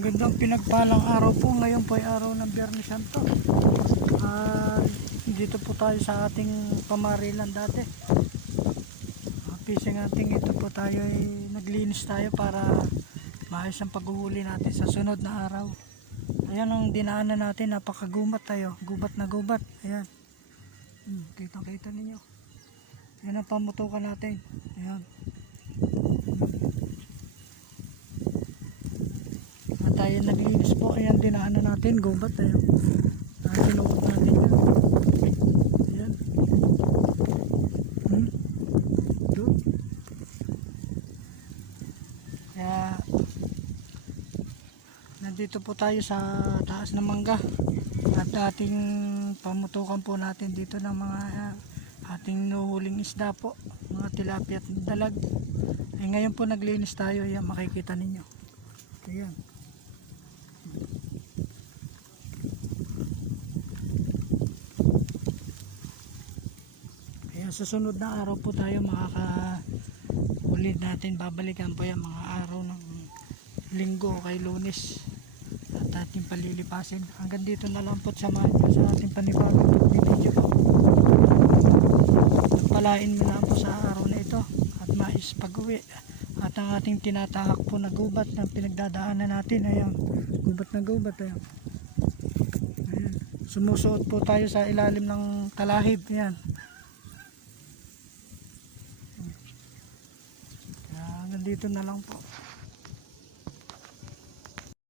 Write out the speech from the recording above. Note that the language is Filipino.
Magandang pinagpalang araw po. Ngayon po ay araw ng Biyernes Santo. Dito po tayo sa ating pamarilan dati. Fishing ating ito po tayo ay naglinis tayo para maayos ang paghuhuli natin sa sunod na araw. Ayan ang dinaanan natin, napakagubat tayo. Gubat na gubat. Ayan. Kitang kita ninyo. Ayan ang pamutukan natin. Ayan. Tayo naglinis po. Ayan dinaanan natin, gubat tayo. Sinuot natin yan. Ayan. Doon. Kaya nandito po tayo sa taas ng mangga at ating pamutukan po natin dito ng mga ating nuhuling isda po, mga tilapia at dalag. Ngayon po naglinis tayo. Ayan, makikita ninyo. Ayan. Sa sunod na araw po tayo makakaulit natin, babalikan po yan mga araw ng linggo o kay Lunes at ating palilipasin. Hanggang dito na lang po, samahan nyo sa ating panibagong video. Pagpalain mo na po sa araw na ito at mais pag-uwi at ang ating tinatahak po na gubat na pinagdadaanan natin. Ayan, gubat na gubat. Ayan. Ayan. Sumusuot po tayo sa ilalim ng talahib. Ayan. Dito na lang po.